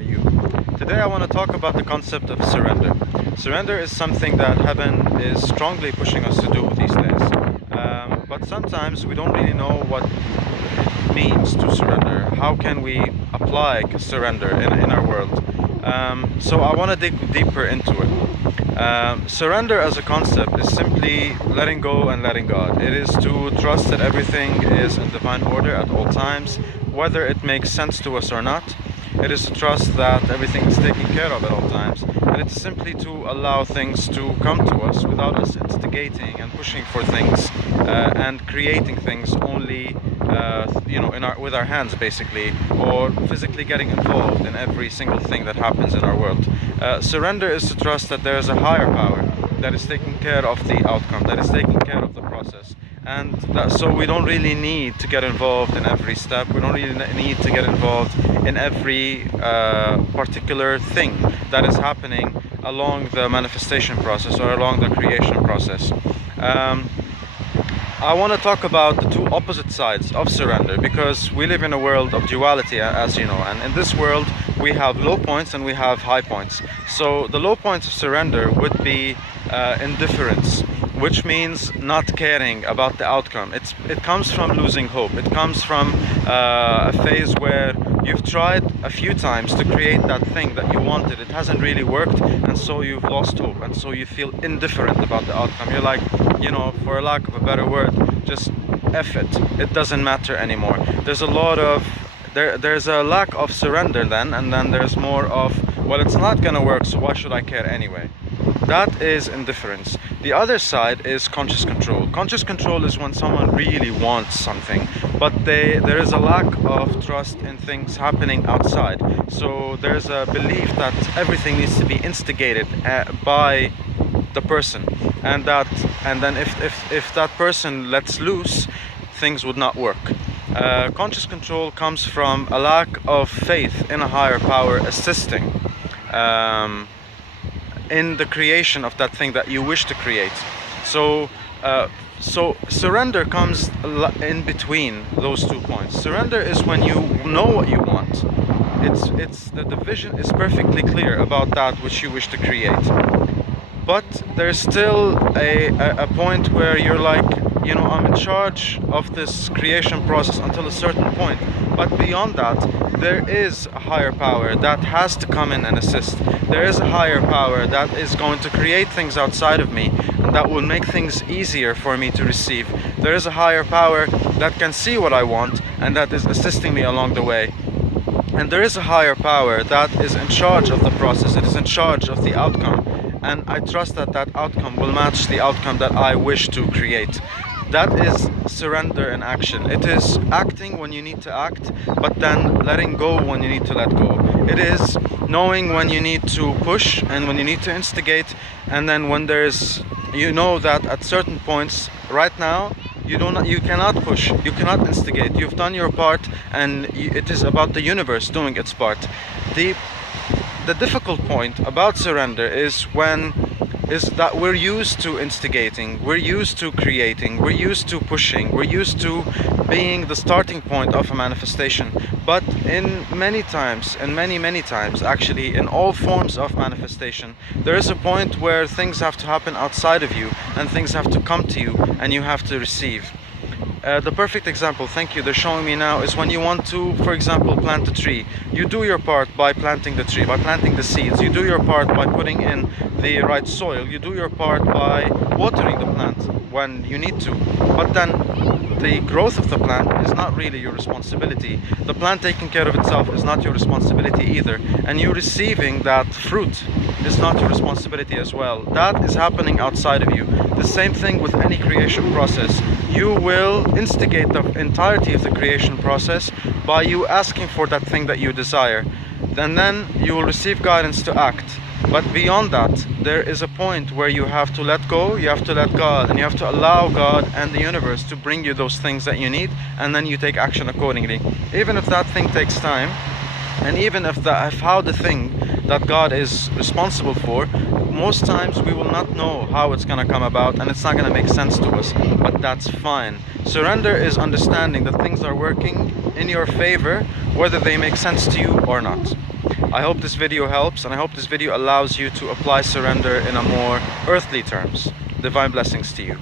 You. Today I want to talk about the concept of surrender. Surrender is something that heaven is strongly pushing us to do these days. But sometimes we don't really know what it means to surrender. How can we apply surrender in our world? So I want to dig deeper into it. Surrender as a concept is simply letting go and letting God. It is to trust that everything is in divine order at all times, whether it makes sense to us or not. It is to trust that everything is taken care of at all times, and it's simply to allow things to come to us without us instigating and pushing for things and creating things only, with our hands basically, or physically getting involved in every single thing that happens in our world. Surrender is to trust that there is a higher power that is taking care of the outcome, that is taking care of the process. And so we don't really need to get involved in every step. We don't really need to get involved in every particular thing that is happening along the manifestation process or along the creation process. I want to talk about the two opposite sides of surrender, because we live in a world of duality, as you know, and in this world we have low points and we have high points. So the low points of surrender would be indifference, which means not caring about the outcome. It comes from losing hope. It comes from a phase where you've tried a few times to create that thing that you wanted. It hasn't really worked, and so you've lost hope, and so you feel indifferent about the outcome. You're like, for lack of a better word, just F it. It doesn't matter anymore. There's a lot of there's a lack of surrender then, and then there's more of, well, it's not gonna work, so why should I care anyway? That is indifference. The other side is conscious control. Conscious control is when someone really wants something, but there is a lack of trust in things happening outside. So there's a belief that everything needs to be instigated by the person, and then if that person lets loose, things would not work. Conscious control comes from a lack of faith in a higher power assisting in the creation of that thing that you wish to create. So surrender comes in between those 2 points. Surrender is when you know what you want. It's the vision is perfectly clear about that which you wish to create. But there's still a point where you're like, I'm in charge of this creation process until a certain point. But beyond that, there is a higher power that has to come in and assist. There is a higher power that is going to create things outside of me, and that will make things easier for me to receive. There is a higher power that can see what I want, and that is assisting me along the way. And there is a higher power that is in charge of the process. It is in charge of the outcome. And I trust that that outcome will match the outcome that I wish to create. That is surrender in action. It is acting when you need to act, but then letting go when you need to let go. It is knowing when you need to push and when you need to instigate, and then when there's, that at certain points right now, you cannot push, you cannot instigate. You've done your part, and it is about the universe doing its part. The difficult point about surrender is that we're used to instigating, we're used to creating, we're used to pushing, we're used to being the starting point of a manifestation. But in many times, actually, in all forms of manifestation, there is a point where things have to happen outside of you, and things have to come to you, and you have to receive. The perfect example, thank you, they're showing me now, is when you want to, for example, plant a tree. You do your part by planting the tree, by planting the seeds. You do your part by putting in the right soil. You do your part by watering the plant when you need to. But then the growth of the plant is not really your responsibility. The plant taking care of itself is not your responsibility either. And you receiving that fruit is not your responsibility as well. That is happening outside of you. The same thing with any creation process. You will instigate the entirety of the creation process by you asking for that thing that you desire. And then you will receive guidance to act. But beyond that, there is a point where you have to let go, you have to let God, and you have to allow God and the universe to bring you those things that you need, and then you take action accordingly. Even if that thing takes time, and even if how the thing that God is responsible for most times we will not know how it's going to come about, and it's not going to make sense to us, but that's fine. Surrender is understanding that things are working in your favor, whether they make sense to you or not. I hope this video helps, and I hope this video allows you to apply surrender in a more earthly terms. Divine blessings to you.